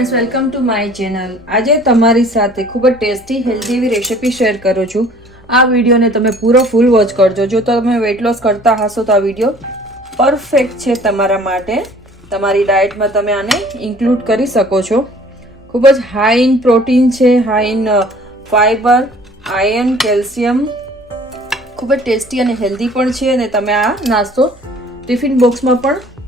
Friends welcome to my channel આજે તમારી સાથે ખૂબ જ ટેસ્ટી હેલ્ધી એવી રેસિપી શેર કરું છું. આ વિડીયોને તમે પૂરો ફૂલ વોચ કરજો. જો તમે વેટ લોસ કરતા હશો તો આ વીડિયો પરફેક્ટ છે તમારા માટે. તમારી ડાયટમાં તમે આને ઇન્ક્લુડ કરી શકો છો. ખૂબ જ હાઈ ઇન પ્રોટીન છે high in fibre iron calcium ખૂબ જ ટેસ્ટી અને હેલ્ધી પણ છે અને તમે આ નાસ્તો ટિફિન બોક્સમાં પણ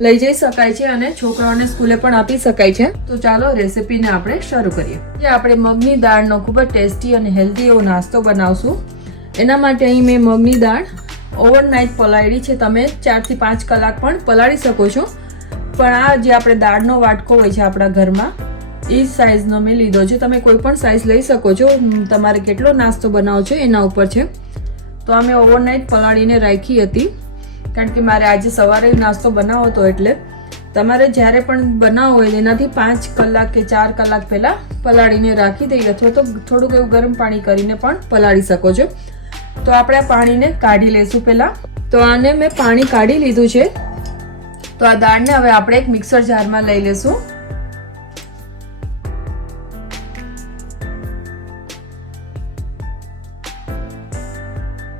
લઈ જઈ શકાય છે અને છોકરાઓને સ્કૂલે પણ આપી શકાય છે. તો ચાલો રેસીપીને આપણે શરૂ કરીએ. જે આપણે મગની દાળનો ખૂબ જ ટેસ્ટી અને હેલ્ધી એવો નાસ્તો બનાવશું. એના માટે અહીં મેં મગની દાળ ઓવરનાઇટ પલાળી છે. તમે ચારથી પાંચ કલાક પણ પલાળી શકો છો. પણ આ જે આપણે દાળનો વાટકો હોય છે આપણા ઘરમાં, એ સાઇઝનો મેં લીધો છે. તમે કોઈ પણ સાઇઝ લઈ શકો છો. તમારે કેટલો નાસ્તો બનાવો છો એના ઉપર છે. તો અમે ઓવરનાઇટ પલાળીને રાખી હતી. કારણ કે મારે આજે સવારે નાસ્તો બનાવો હતો એટલે તમારે જ્યારે પણ બનાવો હોય એનાથી પાંચ કલાક કે ચાર કલાક પહેલાં પલાળીને રાખી દઈએ અથવા તો થોડુંક એવું ગરમ પાણી કરીને પણ પલાળી શકો છો. તો આપણે આ પાણીને કાઢી લઈશું પહેલાં. તો આને મેં પાણી કાઢી લીધું છે. તો આ દાળને હવે આપણે એક મિક્સર જારમાં લઈ લેશું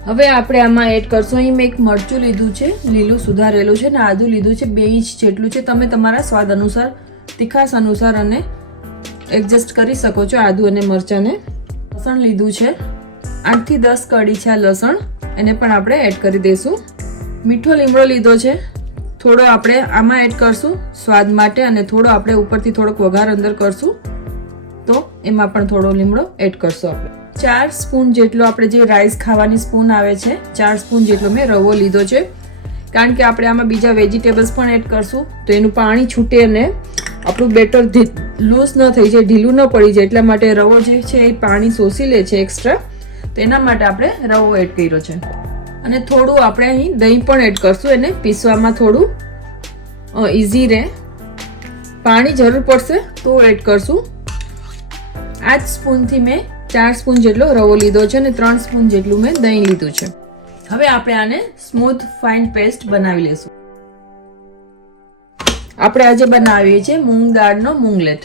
હવે આપણે આમાં એડ કરશું. અહીં મેં એક મરચું લીધું છે, લીલું સુધારેલું છે ને આદું લીધું છે, બે ઇંચ જેટલું છે. તમે તમારા સ્વાદ અનુસાર, તીખાસ અનુસાર અને એડજસ્ટ કરી શકો છો આદું અને મરચાંને. લસણ લીધું છે, આઠથી દસ કડી છે આ લસણ. એને પણ આપણે એડ કરી દઈશું. મીઠો લીમડો લીધો છે. થોડો આપણે આમાં એડ કરશું, સ્વાદ માટે અને થોડો આપણે ઉપરથી થોડોક વઘાર અંદર કરશું. તો એમાં પણ થોડો લીમડો એડ કરશું આપણે. ચાર સ્પૂન જેટલો આપણે જે રાઈસ ખાવાની સ્પૂન આવે છે, ચાર સ્પૂન જેટલો મેં રવો લીધો છે. કારણ કે આપણે આમાં બીજા વેજીટેબલ્સ પણ એડ કરશું, તો એનું પાણી છૂટે અને આપણું બેટર લૂઝ ન થઈ જાય, ઢીલું ન પડી જાય, એટલા માટે રવો જે છે એ પાણી શોષી લે છે એક્સ્ટ્રા તો એના માટે આપણે રવો એડ કર્યો છે. અને થોડું આપણે અહીં દહીં પણ એડ કરશું, એને પીસવામાં થોડું ઇઝી રહે. પાણી જરૂર પડશે તો એડ કરશું. આ જ સ્પૂનથી મેં ચાર સ્પૂન જેટલો રવો લીધો છે અને ત્રણ સ્પૂન જેટલું મેં દહીં લીધું છે. હવે આપણે આને સ્મૂથ ફાઇન પેસ્ટ બનાવી લેશું. આપણે આજે બનાવીએ છીએ મૂંગ દાળનો મૂંગલેટ.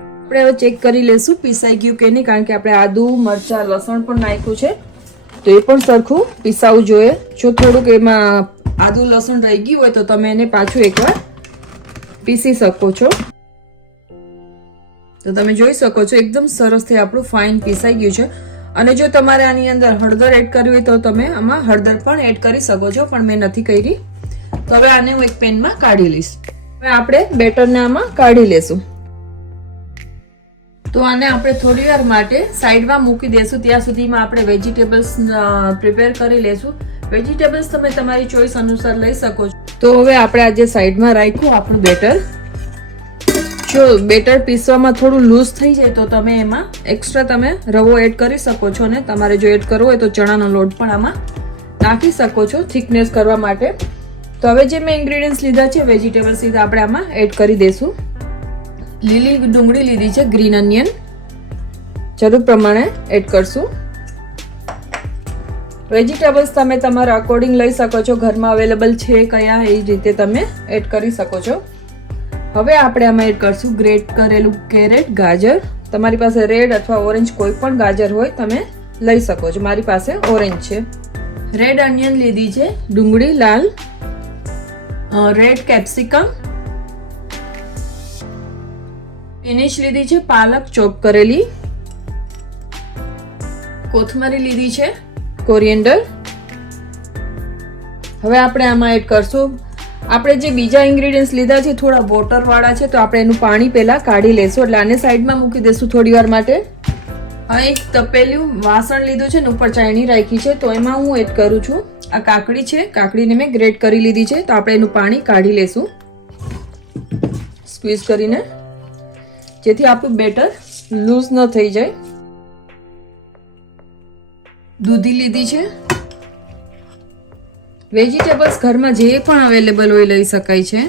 આપણે હવે ચેક કરી લેશું, પીસાઈ ગયું કે નહીં, કારણ કે આપણે આદુ, મરચા, લસણ પણ નાખ્યું છે. તો એ પણ સરખું પીસાવું જોઈએ. જો થોડુંક એમાં આદુ, લસણ રહી ગયું હોય તો તમે એને પાછું એકવાર પીસી શકો છો. તો તમે જોઈ શકો છો, એકદમ સરસથી આપણું ફાઇન પીસાઈ ગયું છે. અને જો તમારે આની અંદર હળદર એડ કરવી હોય તો તમે આમાં હળદર પણ એડ કરી શકો છો, પણ મેં નથી કરી. તો હવે આને હું એક પેનમાં કાઢી લઈશ. હવે આપણે બેટરને આમાં કાઢી લેશું. તો આને આપણે થોડી વાર માટે સાઈડમાં મૂકી દેશું. ત્યાં સુધીમાં આપણે વેજીટેબલ્સ પ્રિપેર કરી લેશું. વેજીટેબલ્સ તમે તમારી ચોઈસ અનુસાર લઈ શકો છો. તો હવે આપણે આજે સાઈડમાં રાખ્યું આપણું બેટર. જો બેટર પીસવામાં થોડું લૂઝ થઈ જાય તો તમે એમાં એક્સ્ટ્રા તમે રવો એડ કરી શકો છો ને. તમારે જો એડ કરવો હોય તો ચણાનો લોટ પણ આમાં નાખી શકો છો થિકનેસ કરવા માટે. તો હવે જે મેં ઇન્ગ્રીડિયન્ટ્સ લીધા છે વેજીટેબલ્સ લીધા આપણે આમાં એડ કરી દઈશું. લીલી ડુંગળી લીધી છે ગ્રીન અનિયન જરૂર પ્રમાણે એડ કરશું. વેજીટેબલ્સ તમે તમારા અકોર્ડિંગ લઈ શકો છો, ઘરમાં અવેલેબલ છે, કયા, એ રીતે તમે એડ કરી શકો છો. હવે આપણે આમાં એડ કરશું ગ્રેટ કરેલું કેરેટ, ગાજર. તમારી પાસે રેડ અથવા ઓરેન્જ કોઈ પણ ગાજર હોય, તમે લઈ શકો છો. મારી પાસે ઓરેન્જ છે. રેડ અનિયન લીધી છે, ડુંગળી લાલ રેડ કેપ્સિકમ. ફિનિશ લીધી છે, પાલક ચોપ કરેલી. કોથમરી લીધી છે, કોરિએન્ડર. હવે આપણે આમાં એડ કરશું આપણે જે બીજા ઇન્ગ્રીડિયન્ટ્સ લીધા છે, થોડા વોટરવાળા છે, તો આપણે એનું પાણી પહેલાં કાઢી લેશું. એટલે આને સાઈડમાં મૂકી દેશું થોડી વાર માટે. હવે એક તપેલું વાસણ લીધું છે ને, ઉપર ચાયણી રાખી છે, તો એમાં હું એડ કરું છું. આ કાકડી છે, કાકડીને મેં ગ્રેટ કરી લીધી છે, તો આપણે એનું પાણી કાઢી લેશું. સ્ક્વીઝ કરીને. જેથી આપણું બેટર લૂઝ ન થઈ જાય. દૂધી લીધી છે. વેજીટેબલ્સ ઘરમાં જે પણ અવેલેબલ હોય લઈ શકાય છે.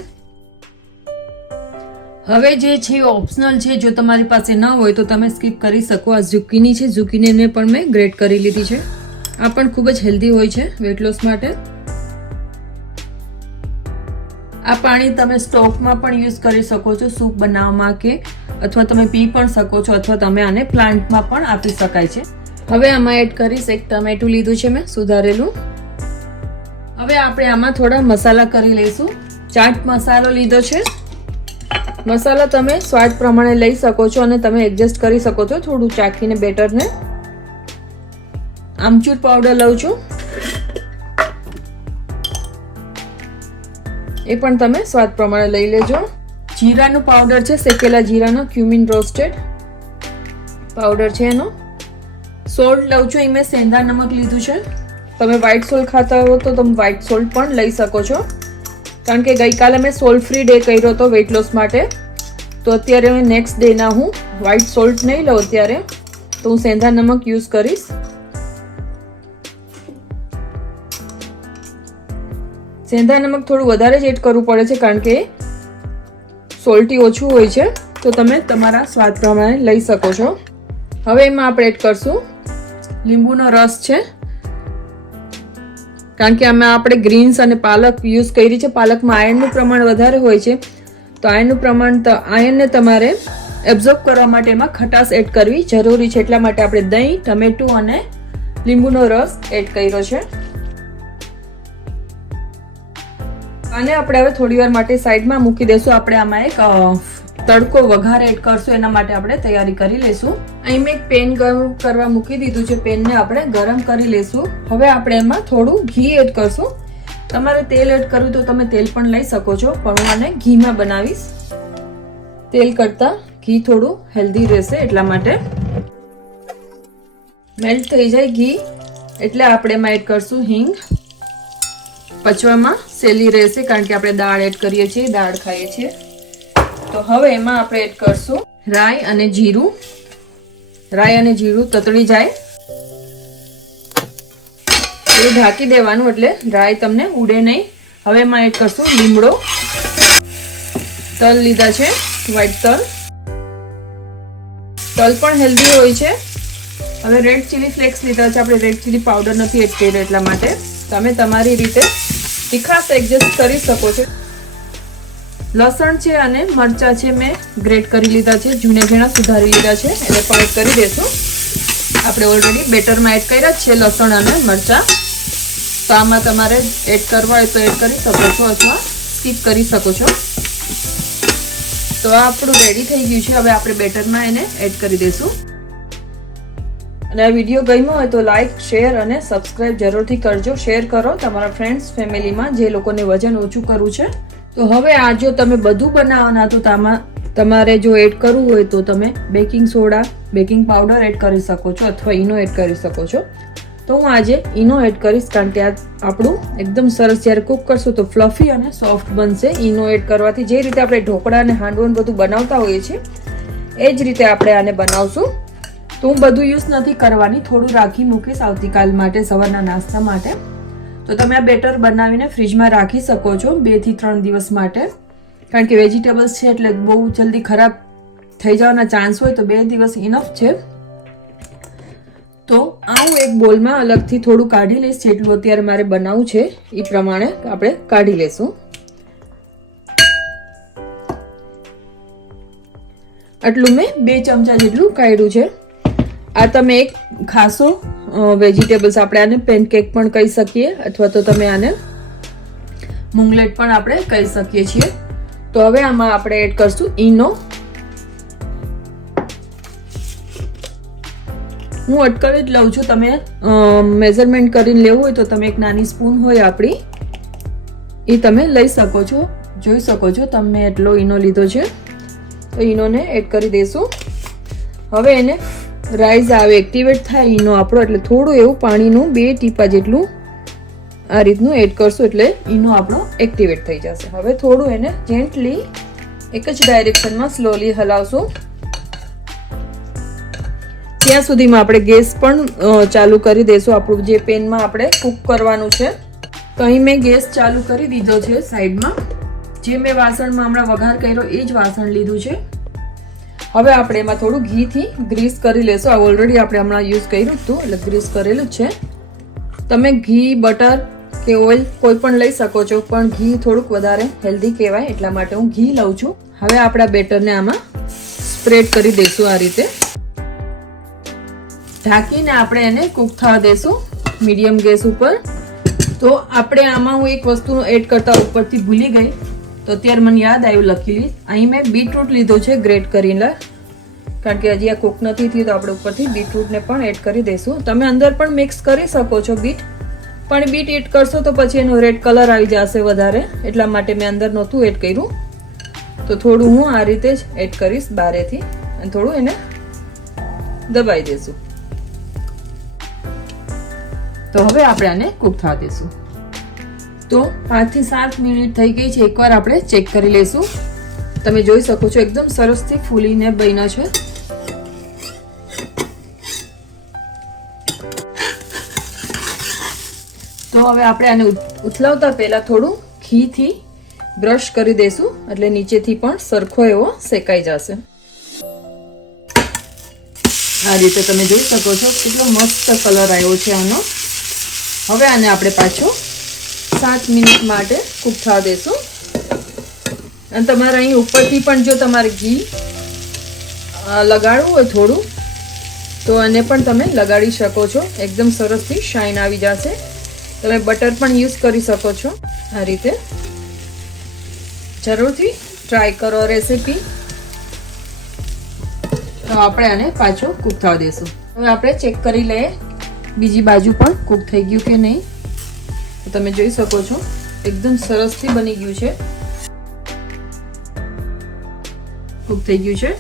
હવે જે છે ઓપ્શનલ છે, જો તમારી પાસે ન હોય તો તમે સ્કીપ કરી શકો. આ ઝુકીની છે ઝુકીનીને પણ મેં ગ્રેટ કરી લીધી છે. આ પણ ખૂબ જ હેલ્ધી હોય છે, વેટ લોસ માટે. આ પાણી તમે સ્ટોકમાં પણ યુઝ કરી શકો છો, સૂપ બનાવવામાં કે અથવા તમે પી પણ શકો છો, અથવા તમે આને પ્લાન્ટમાં પણ આપી શકાય છે. હવે આમાં એડ કરીશ, એક ટમેટું લીધું છે મેં, સુધારેલું. હવે આપણે આમાં થોડા મસાલા કરી લઈશું. ચાટ મસાલો લીધો છે. મસાલા તમે સ્વાદ પ્રમાણે લઈ શકો છો અને તમે એડજસ્ટ કરી શકો છો થોડું ચાખીને બેટરને આમચૂર પાવડર લઉં છું. એ પણ તમે સ્વાદ પ્રમાણે લઈ લેજો. જીરાનું પાવડર છે, શેકેલા જીરાનો ક્યુમિન રોસ્ટેડ પાવડર છે એનો. સોલ્ટ લઉં છું એ મેં સેંધા નમક લીધું છે. તમે વ્હાઇટ સોલ્ટ ખાતા હો તો તમે વ્હાઇટ સોલ્ટ પણ લઈ શકો છો. કારણ કે ગઈકાલે મેં સોલ્ટ ફ્રી ડે કર્યો હતો વેઇટ લોસ માટે. તો અત્યારે મેં નેક્સ્ટ ડેના હું વ્હાઇટ સોલ્ટ નહીં લઉં અત્યારે. તો હું સેંધા નમક યુઝ કરીશ. સેંધા નમક થોડું વધારે જ એડ કરવું પડે છે કારણ કે સોલ્ટી ઓછું હોય છે. તો તમે તમારા સ્વાદ પ્રમાણે લઈ શકો છો. હવે એમાં આપણે એડ કરશું લીંબુનો રસ છે. કારણ કે આમાં આપણે ગ્રીન્સ અને પાલક યુઝ કરી છે. પાલકમાં આયર્નનું પ્રમાણ વધારે હોય છે. તો આયર્નનું પ્રમાણ આયર્નને તમારે એબ્ઝોર્બ કરવા માટે એમાં ખટાશ એડ કરવી જરૂરી છે. એટલા માટે આપણે દહીં, ટમેટું અને લીંબુનો રસ એડ કર્યો છે. અને આપણે હવે થોડી વાર માટે સાઈડમાં મૂકી દઈશું આપણે આમાં એક તડકો વઘાર એડ કરશું, એના માટે આપણે તૈયારી કરી લેશું. અહીં મેં એક પેન ગરમ કરવા મૂકી દીધું છે, પેનને આપણે ગરમ કરી લેશું. હવે આપણે એમાં થોડું ઘી એડ કરશું. તમારે તેલ એડ કરવું તો તમે તેલ પણ લઈ શકો છો, પણ હું આને ઘીમાં બનાવીશ. તેલ કરતાં ઘી થોડું હેલ્ધી રહેશે એટલા માટે. મેલ્ટ થઈ જાય ઘી, એટલે આપણે એમાં એડ કરશું હિંગ. પચવામાં સેલી રહેશે, કારણ કે આપણે દાળ એડ કરીએ છીએ, દાળ ખાઈએ છીએ. તો હવે એમાં આપણે એડ કરશું. રાઈ અને જીરું. રાઈ અને જીરું તતળી જાય. એ ઢાંકી દેવાનું એટલે રાઈ તમને ઉડે નહીં. હવે એમાં એડ કરશું લીમડો. તલ લીધા છે વ્હાઈટ તલ. તલ પણ હેલ્ધી હોય છે. હવે રેડ ચીલી ફ્લેક્સ લીધા છે, આપણે રેડ ચીલી પાવડર નથી એડ કર્યો એટલા માટે. તમે તમારી રીતે તીખાશ એડજસ્ટ કરી શકો છો. લસણ છે અને મરચા છે મેં ગ્રેટ કરી લીધા છે જૂને ઝીણા સુધારી લીધા છે. એને પણ કરી દેશું. આપણે ઓલરેડી બેટરમાં એડ કર્યા છે લસણ અને મરચા. તો આમાં તમારે એડ કરવા હોય તો એડ કરી શકો છો અથવા સ્કીપ કરી શકો છો. તો આ આપણું રેડી થઈ ગયું છે. હવે આપણે બેટરમાં એને એડ કરી દઈશું અને આ વીડિયો ગમ્યો હોય તો લાઈક શેર અને સબસ્ક્રાઈબ જરૂરથી કરજો. શેર કરો તમારા ફ્રેન્ડ્સ ફેમિલીમાં જે લોકોને વજન ઓછું કરવું છે. તો હવે આ જો તમે બધું બનાવવાના તો તામાં, તમારે જો એડ કરવું હોય તો તમે baking soda baking powder add કરી શકો છો અથવા ઈનો એડ કરી શકો છો. તો હું આજે ઈનો એડ કરીશ કારણ કે આ આપણું એકદમ સરસ જ્યારે કુક કરશું તો ફ્લફી અને સોફ્ટ બનશે ઈનો એડ કરવાથી. જે રીતે આપણે ઢોકળા અને હાંડવું બધું બનાવતા હોઈએ છીએ, એ જ રીતે આપણે આને બનાવશું. તો હું બધું યુઝ નથી કરવાની, થોડું રાખી મૂકીશ આવતીકાલ માટે, સવારના નાસ્તા માટે. તો તમે આ બેટર બનાવીને ફ્રીજમાં રાખી શકો છો બેથી ત્રણ દિવસ માટે. કારણ કે વેજીટેબલ્સ છે એટલે બહુ જલ્દી ખરાબ થઈ જવાના ચાન્સ હોય તો બે દિવસ ઇનફ છે. તો આ હું એક બોલમાં અલગથી થોડું કાઢી લઈશ, જેટલું અત્યારે મારે બનાવવું છે એ પ્રમાણે આપણે કાઢી લેશું આટલું મેં બે ચમચા જેટલું કાઢ્યું છે. આ તમે એક ખાસો વેજીટેબલ્સ આપણે આને પેનકેક પણ કહી શકીએ, અથવા તો તમે આને મુંગલેટ પણ આપણે કહી શકીએ છીએ. તો હવે આમાં આપણે એડ કરશું ઈનો. હું અટકળ જ લઉં છું, તમે મેઝરમેન્ટ કરીને લેવું હોય તો તમે એક નાની સ્પૂન હોય આપણી. એ તમે લઈ શકો છો, જોઈ શકો છો તમે એટલો ઈનો લીધો છે. તો ઈનોને એડ કરી દઈશું હવે એને રાઈઝ આવે એક્ટિવેટ થાય, ઈનો આપણો, એટલે થોડું એવું પાણીનું, બે ટીપા જેટલું આ રીતનું એડ કરશું, એટલે ઈનો આપણો એક્ટિવેટ થઈ જશે. હવે થોડું એને જેન્ટલી એક જ ડાયરેક્શનમાં સ્લોલી હલાવશું. ત્યાં સુધીમાં આપણે ગેસ પણ ચાલુ કરી દઈશું આપણું જે પેનમાં આપણે કૂક કરવાનું છે તો અહીં મેં ગેસ ચાલુ કરી દીધો છે સાઈડમાં. જે મેં વાસણમાં હમણાં વઘાર કર્યો, એ જ વાસણ લીધું છે. હવે આપણે એમાં થોડું ઘીથી ગ્રીસ કરી લેશું. આ ઓલરેડી આપણે હમણાં યુઝ કર્યું હતું, એટલે ગ્રીસ કરેલું છે. તમે ઘી, બટર કે ઓઇલ કોઈ પણ લઈ શકો છો, પણ ઘી થોડુંક વધારે હેલ્ધી કહેવાય, એટલા માટે હું ઘી લઉં છું. હવે આપણા બેટરને આમાં સ્પ્રેડ કરી દઈશું આ રીતે. ઢાંકીને આપણે એને કૂક થવા દઈશું મીડિયમ ગેસ ઉપર. તો આપણે આમાં હું એક વસ્તુ એડ કરતા ઉપરથી ભૂલી ગઈ. તો અત્યારે મને યાદ આવ્યું લખેલી. અહીં મેં બીટરૂટ લીધું છે ગ્રેટ કરીને. કારણ કે હજી આ કૂક નથી થયું તો આપણે ઉપરથી બીટરૂટને પણ એડ કરી દઈશું. તમે અંદર પણ મિક્સ કરી શકો છો બીટ પણ બીટ એડ કરશો તો પછી એનો રેડ કલર આવી જશે વધારે. એટલા માટે મેં અંદર નહોતું એડ કર્યું. તો થોડું હું આ રીતે જ એડ કરીશ બારેથી. અને થોડું એને દબાઈ દઈશું. તો હવે આપણે આને કૂક થવા દઈશું. તો પાંચથી સાત મિનિટ થઈ ગઈ છે. એકવાર આપણે ચેક કરી લઈશું. તમે જોઈ શકો છો એકદમ સરસથી ફૂલીને બન્યા છે. તો હવે આપણે આને ઉથલાવતા પહેલાં થોડું ઘીથી બ્રશ કરી દઈશું. એટલે નીચેથી પણ સરખો એવો શેકાઈ જશે. આ રીતે તમે જોઈ શકો છો કેટલો મસ્ત કલર આવ્યો છે આનો. હવે આને આપણે પાછો સાત મિનિટ માટે કૂક થવા દેશું. અને તમારે અહીં ઉપરથી પણ જો તમારે ઘી લગાડવું હોય થોડું, તો એને પણ તમે લગાડી શકો છો. એકદમ સરસથી શાઇન આવી જશે. તમે બટર પણ યુઝ કરી શકો છો આ રીતે. જરૂરથી ટ્રાય કરો રેસીપી. તો આપણે આને પાછો કૂક થવા દેશું. હવે આપણે ચેક કરી લઈએ, બીજી બાજુ પણ કૂક થઈ ગયું કે નહીં. તમે જોઈ શકો છો, એકદમ સરસથી બની ગયું છે. કૂક થઈ ગયું છે.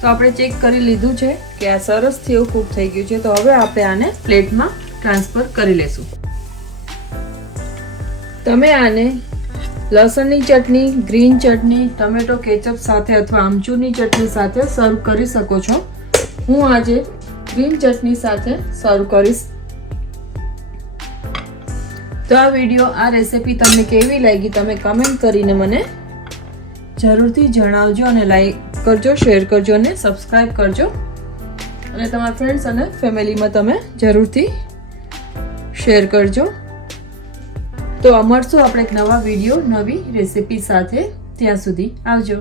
તો આપણે ચેક કરી લીધું છે કે આ સરસથી એવું કૂક થઈ ગયું છે. તો હવે આપણે આને પ્લેટમાં ટ્રાન્સફર કરી લેશું. તમે આને લસણની ચટણી, ગ્રીન ચટણી, ટમેટો, કેચઅપ સાથે અથવા આમચૂરની ચટણી સાથે સર્વ કરી શકો છો. હું આજે ગ્રીન ચટણી સાથે સર્વ કરીશ. તો આ વીડિયો, આ રેસિપી તમને કેવી લાગી તમે કમેન્ટ કરીને મને જરૂરથી જણાવજો અને લાઈક કરજો શેર કરજો અને સબસ્ક્રાઈબ કરજો. અને તમારા ફ્રેન્ડ્સ અને ફેમિલીમાં તમે જરૂરથી શેર કરજો. તો મળશું આપણે એક નવા વીડિયો, નવી રેસિપી સાથે ત્યાં સુધી આવજો.